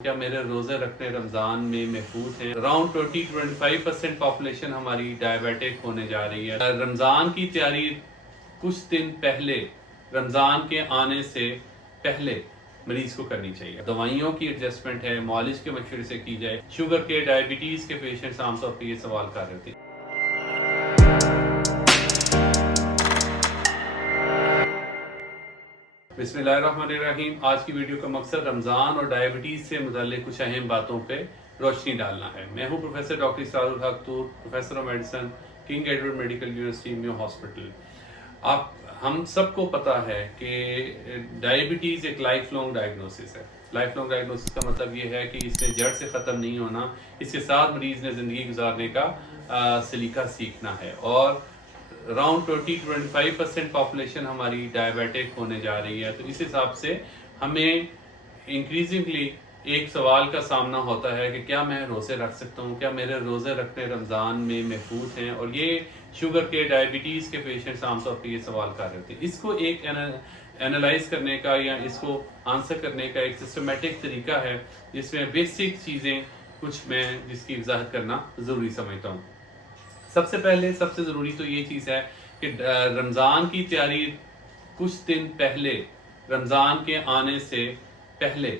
क्या मेरे रोज़े रखने रमज़ान में महफूज हैं। अराउंड 20-25% पॉपुलेशन हमारी डायबिटिक होने जा रही है। रमज़ान की तैयारी कुछ दिन पहले, रमज़ान के आने से पहले मरीज़ को करनी चाहिए। दवाइयों की एडजस्टमेंट है, मालिश के मशवरे से की जाए। शुगर के, डायबिटीज़ के पेशेंट्स आमतौर पर ये सवाल कर रहे थे। बिस्मिल्लाहिर्रहमानिर्रहीम। आज की वीडियो का मकसद रमज़ान और डायबिटीज़ से मुताल्लिक़ कुछ अहम बातों पे रोशनी डालना है। मैं हूँ professor doctor Israrul Haq Toor, professor of medicine, King Edward Medical University Mayo Hospital. हम सबको पता है कि डायबिटीज़ एक लाइफ लॉन्ग डायग्नोसिस है। लाइफ लॉन्ग डायग्नोसिस का मतलब ये है कि इसने जड़ से ख़त्म नहीं होना, इसके साथ मरीज़ ने ज़िंदगी गुजारने का सलीका सीखना है। और अराउंड 20-25% पॉपुलेशन हमारी डायबिटिक होने जा रही है। तो इस हिसाब से हमें इंक्रीजिंगली एक सवाल का सामना होता है कि क्या मैं रोज़े रख सकता हूँ, क्या मेरे रोज़े रखने रमज़ान में महफूज हैं। और ये शुगर के, डायबिटीज़ के पेशेंट्स आमतौर पर ये सवाल कर रहे थे। इसको एक एनालाइज करने का या इसको आंसर करने का एक सिस्टमेटिक तरीका है, जिसमें बेसिक चीज़ें कुछ मैं जिसकी वजाहत करना ज़रूरी समझता हूँ। सबसे पहले सबसे ज़रूरी तो ये चीज़ है कि रमज़ान की तैयारी कुछ दिन पहले, रमज़ान के आने से पहले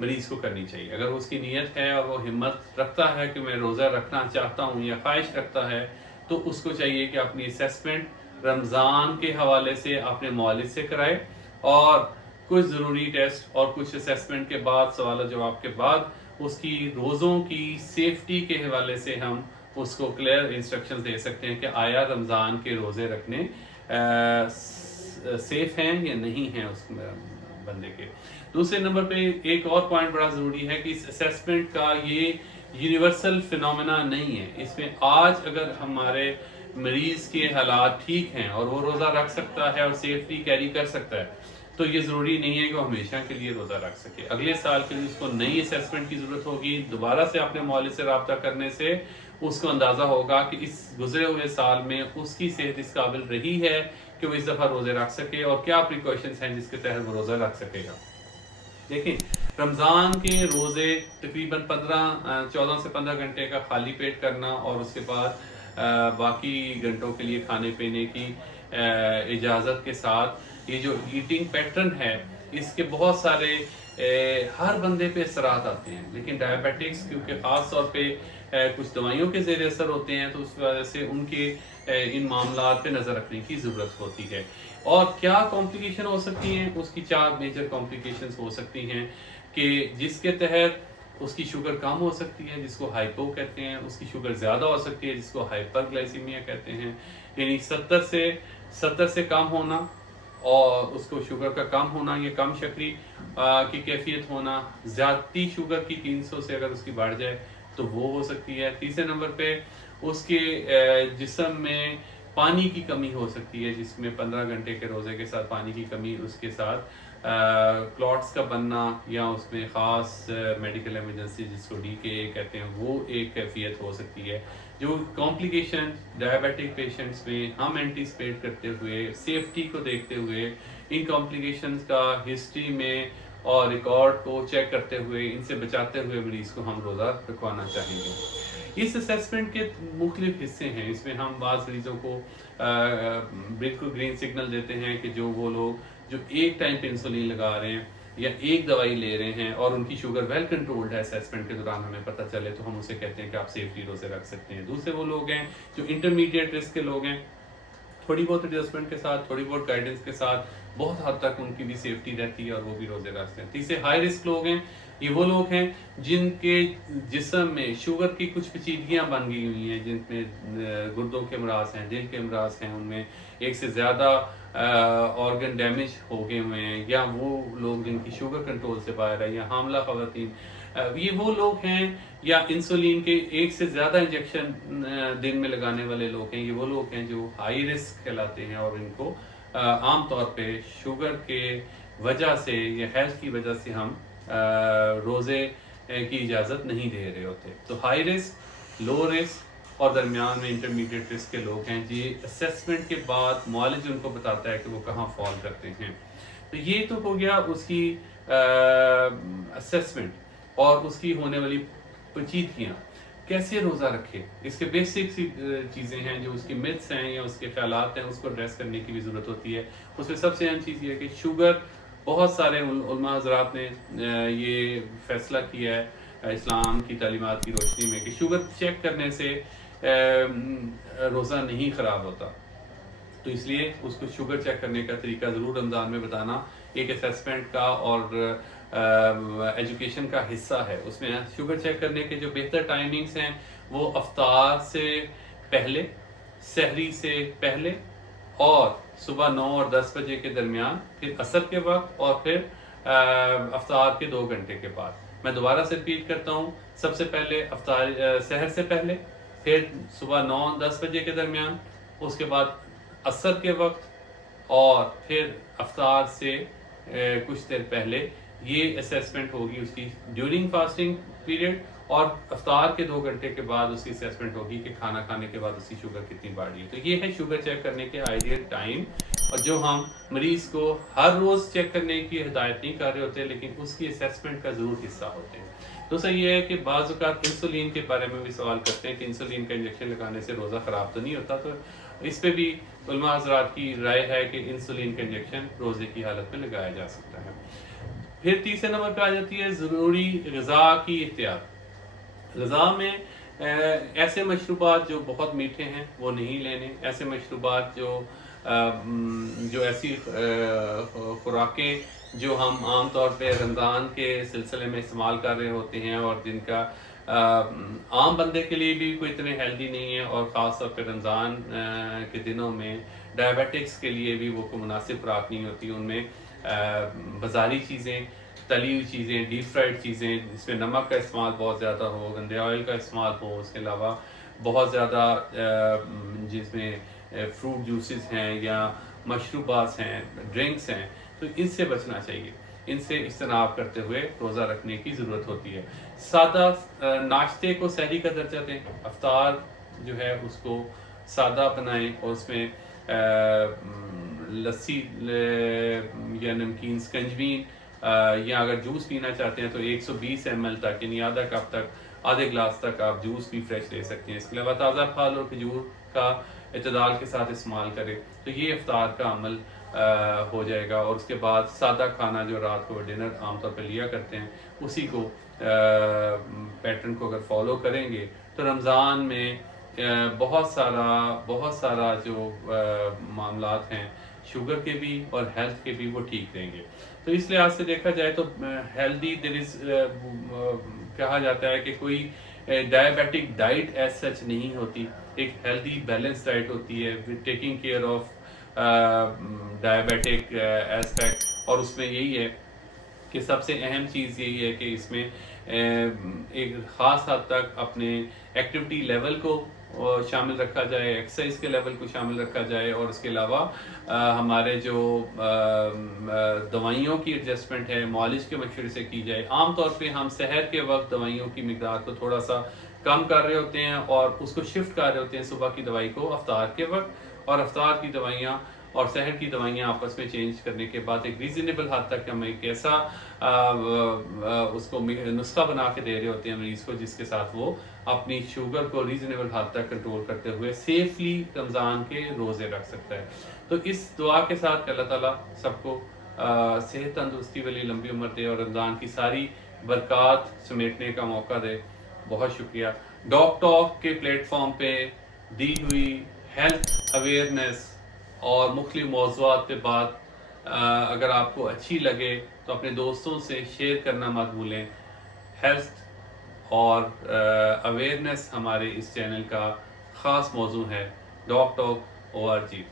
मरीज़ को करनी चाहिए। अगर उसकी नीयत है और वो हिम्मत रखता है कि मैं रोज़ा रखना चाहता हूँ या ख्वाहिश रखता है, तो उसको चाहिए कि अपनी असेसमेंट रमज़ान के हवाले से अपने मौलिद से कराए और कुछ ज़रूरी टेस्ट और कुछ असेसमेंट के बाद, सवाल जवाब के बाद, उसकी रोज़ों की सेफ्टी के हवाले से हम उसको क्लियर इंस्ट्रक्शंस दे सकते हैं कि आया रमज़ान के रोज़े रखने सेफ हैं या नहीं हैं उस बंदे के। दूसरे नंबर पे एक और पॉइंट बड़ा ज़रूरी है कि इस असेसमेंट का ये यूनिवर्सल फिनोमेना नहीं है। इसमें आज अगर हमारे मरीज़ के हालात ठीक हैं और वो रोज़ा रख सकता है और सेफ्टी कैरी कर सकता है, तो ये ज़रूरी नहीं है कि वो हमेशा के लिए रोज़ा रख सके। अगले साल के लिए उसको नई असेसमेंट की ज़रूरत होगी। दोबारा से अपने मौलिद से रब्ता करने से उसको अंदाज़ा होगा कि इस गुजरे हुए साल में उसकी सेहत इस काबिल रही है कि वो इस दफ़ा रोज़े रख सके और क्या प्रिकॉशंस हैं जिसके तहत वो रोज़ा रख सकेगा। देखिए, रमज़ान के रोज़े तकरीबन 14 से 15 घंटे का खाली पेट करना और उसके बाद बाकी घंटों के लिए खाने पीने की इजाज़त के साथ ये जो ईटिंग पैटर्न है, इसके बहुत सारे हर बंदे पे असरात आते हैं। लेकिन डायबिटिक्स क्योंकि ख़ास तौर पे कुछ दवाइयों के ज़ेर असर होते हैं, तो उस वजह से उनके इन मामलात पे नज़र रखने की ज़रूरत होती है। और क्या कॉम्प्लिकेशन हो सकती हैं, उसकी 4 मेजर कॉम्प्लिकेशंस हो सकती हैं कि जिसके तहत उसकी शुगर कम हो सकती है, जिसको हाइपो कहते हैं, उसकी शुगर ज़्यादा हो सकती है, जिसको हाइपरग्लाइसीमिया कहते हैं, यानी 70 से कम होना और उसको शुगर का कम होना या कम शक्री की कैफियत होना। ज़्यादती शुगर की 300 से अगर उसकी बढ़ जाए तो वो हो सकती है। तीसरे नंबर पे उसके जिस्म में पानी की कमी हो सकती है, जिसमें 15 घंटे के रोज़े के साथ पानी की कमी, उसके साथ क्लॉट्स का बनना या उसमें ख़ास मेडिकल एमरजेंसी जिसको DKA कहते हैं, वो एक कैफियत हो सकती है। जो कॉम्प्लिकेशन डायबिटिक पेशेंट्स में हम एंटीसिपेट करते हुए, सेफ्टी को देखते हुए, इन कॉम्प्लिकेशंस का हिस्ट्री में और रिकॉर्ड को चेक करते हुए, इनसे बचाते हुए मरीज़ को हम रोज़ा रखवाना चाहेंगे। इस असेसमेंट के मुख्तलिफ हिस्से हैं। इसमें हम बाज़ मरीज़ों को बिल्कुल ग्रीन सिग्नल देते हैं कि वो लोग जो एक टाइम पे इंसुलिन लगा रहे हैं या एक दवाई ले रहे हैं और उनकी शुगर वेल कंट्रोल्ड है, असेसमेंट के दौरान हमें पता चले, तो हम उसे कहते हैं कि आप सेफली रोज़े रख सकते हैं। दूसरे वो लोग हैं जो इंटरमीडिएट रिस्क के लोग हैं, थोड़ी बहुत एडजस्टमेंट के साथ, थोड़ी बहुत गाइडेंस के साथ बहुत हद तक उनकी भी सेफ्टी रहती है और वो भी रोज़े रखते हैं। तीसरे हाई रिस्क लोग हैं, ये वो लोग हैं जिनके जिस्म में शुगर की कुछ पेचीदगियाँ बन गई हुई हैं, जिनमें गुर्दों के अमराज हैं, दिल के अमराज हैं, उनमें एक से ज़्यादा ऑर्गन डैमेज हो गए हुए हैं, या वो लोग जिनकी शुगर कंट्रोल से बाहर है, या हामला ख़वातीन, ये वो लोग हैं, या इंसुलिन के एक से ज़्यादा इंजेक्शन दिन में लगाने वाले लोग हैं, ये वो लोग हैं जो हाई रिस्क कहलाते हैं और इनको आम तौर पे शुगर के वजह से या हेल्थ की वजह से हम रोज़े की इजाज़त नहीं दे रहे होते। तो हाई रिस्क, लो रिस्क और दरमियान में इंटरमीडिएट रिस्क के लोग हैं, जी असेसमेंट के बाद मौलिज उनको बताता है कि वो कहाँ फॉल करते हैं। तो ये तो हो गया उसकी असेसमेंट। اور اس کی ہونے والی پیچیدگیاں، کیسے روزہ رکھے، اس کے بیسک سی چیزیں ہیں جو اس کی متس ہیں یا اس کے خیالات ہیں، اس کو ایڈریس کرنے کی بھی ضرورت ہوتی ہے. اس میں سب سے اہم چیز یہ ہے کہ شوگر، بہت سارے علماء حضرات نے یہ فیصلہ کیا ہے اسلام کی تعلیمات کی روشنی میں کہ شوگر چیک کرنے سے روزہ نہیں خراب ہوتا. تو اس لیے اس کو شوگر چیک کرنے کا طریقہ ضرور رمضان میں بتانا ایک اسیسمنٹ کا اور ایجوکیشن کا حصہ ہے. اس میں شوگر چیک کرنے کے جو بہتر ٹائمنگز ہیں وہ افطار سے پہلے، سحری سے پہلے، اور صبح 9 اور 10 بجے کے درمیان، پھر عصر کے وقت، اور پھر افطار کے 2 گھنٹے کے بعد. میں دوبارہ سے ریپیٹ کرتا ہوں، سب سے پہلے افطار سحر سے پہلے، پھر صبح 9-10 بجے کے درمیان، اس کے بعد عصر کے وقت، اور پھر افطار سے کچھ دیر پہلے. یہ اسیسمنٹ ہوگی اس کی ڈیورنگ فاسٹنگ پیریڈ، اور افطار کے 2 گھنٹے کے بعد اس کی اسیسمنٹ ہوگی کہ کھانا کھانے کے بعد اس کی شوگر کتنی بڑھ رہی ہے. تو یہ ہے شوگر چیک کرنے کے آئیڈیل ٹائم، اور جو ہم مریض کو ہر روز چیک کرنے کی ہدایت نہیں کر رہے ہوتے، لیکن اس کی اسیسمنٹ کا ضرور حصہ ہوتے ہیں. دوسرا یہ ہے کہ بعض اوقات انسولین کے بارے میں بھی سوال کرتے ہیں کہ انسولین کا انجیکشن لگانے سے روزہ خراب تو نہیں ہوتا. تو اس پہ بھی علماء حضرات کی رائے ہے کہ انسولین کا انجیکشن روزے کی حالت میں لگایا جا سکتا ہے. پھر تیسرے نمبر پہ آ جاتی ہے ضروری غذا کی احتیاط. غذا میں ایسے مشروبات جو بہت میٹھے ہیں وہ نہیں لینے، ایسے مشروبات جو ایسی خوراکیں جو ہم عام طور پہ رمضان کے سلسلے میں استعمال کر رہے ہوتے ہیں اور جن کا عام بندے کے لیے بھی کوئی اتنے ہیلدی نہیں ہے، اور خاص طور پہ رمضان کے دنوں میں ڈائبیٹکس کے لیے بھی وہ کوئی مناسب خوراک نہیں ہوتی. ان میں بازاری چیزیں، تلی ہوئی چیزیں، ڈیپ فرائڈ چیزیں، جس میں نمک کا استعمال بہت زیادہ ہو، گندے آئل کا استعمال ہو، اس کے علاوہ بہت زیادہ جس میں فروٹ جوسز ہیں یا مشروبات ہیں، ڈرنکس ہیں، تو ان سے بچنا چاہیے. ان سے اجتناب کرتے ہوئے روزہ رکھنے کی ضرورت ہوتی ہے. سادہ ناشتے کو سحری کا درجہ دیں. افطار جو ہے اس کو سادہ بنائیں، اور اس میں لسی یا نمکین سکنجبین، یا اگر جوس پینا چاہتے ہیں تو 120 ml تک، یعنی آدھا کپ تک، آدھے گلاس تک آپ جوس بھی فریش لے سکتے ہیں. اس کے علاوہ تازہ پھل اور کھجور کا اعتدال کے ساتھ استعمال کریں. تو یہ افطار کا عمل ہو جائے گا. اور اس کے بعد سادہ کھانا جو رات کو ڈنر عام طور پہ لیا کرتے ہیں، اسی کو پیٹرن کو اگر فالو کریں گے تو رمضان میں بہت سارا جو معاملات ہیں شوگر کے بھی اور ہیلتھ کے بھی، وہ ٹھیک رہیں گے. تو اس لحاظ سے دیکھا جائے تو ہیلدی کہا جاتا ہے کہ کوئی ڈائبیٹک ڈائٹ ایز سچ نہیں ہوتی. ایک ہیلدی بیلنس ڈائٹ ہوتی ہے with taking care of diabetic aspect. اور اس میں یہی ہے کہ سب سے اہم چیز یہی ہے کہ اس میں ایک خاص حد تک اپنے ایکٹیویٹی لیول کو شامل رکھا جائے، ایکسرسائز کے لیول کو شامل رکھا جائے، اور اس کے علاوہ ہمارے جو دوائیوں کی ایڈجسٹمنٹ ہے معالج کے مشورے سے کی جائے. عام طور پہ ہم سحر کے وقت دوائیوں کی مقدار کو تھوڑا سا کم کر رہے ہوتے ہیں اور اس کو شفٹ کر رہے ہوتے ہیں صبح کی دوائی کو افطار کے وقت، اور افطار کی دوائیاں اور سحر کی دوائیاں آپس میں چینج کرنے کے بعد ایک ریزنیبل حد تک ہم ایک ایسا اس کو نسخہ بنا کے دے رہے ہوتے ہیں مریض کو جس کے ساتھ وہ اپنی شوگر کو ریزنیبل حد تک کنٹرول کرتے ہوئے سیفلی رمضان کے روزے رکھ سکتا ہے. تو اس دعا کے ساتھ اللہ تعالیٰ سب کو صحت تندرستی والی لمبی عمر دے اور رمضان کی ساری برکات سمیٹنے کا موقع دے. بہت شکریہ. ڈاک ٹاک کے پلیٹ فارم پہ دی ہوئی ہیلتھ اویئرنیس اور مختلف موضوعات پہ بات اگر آپ کو اچھی لگے تو اپنے دوستوں سے شیئر کرنا مت بھولیں. ہیلتھ اور اویئرنیس ہمارے اس چینل کا خاص موضوع ہے. ڈاک ٹاک ORG.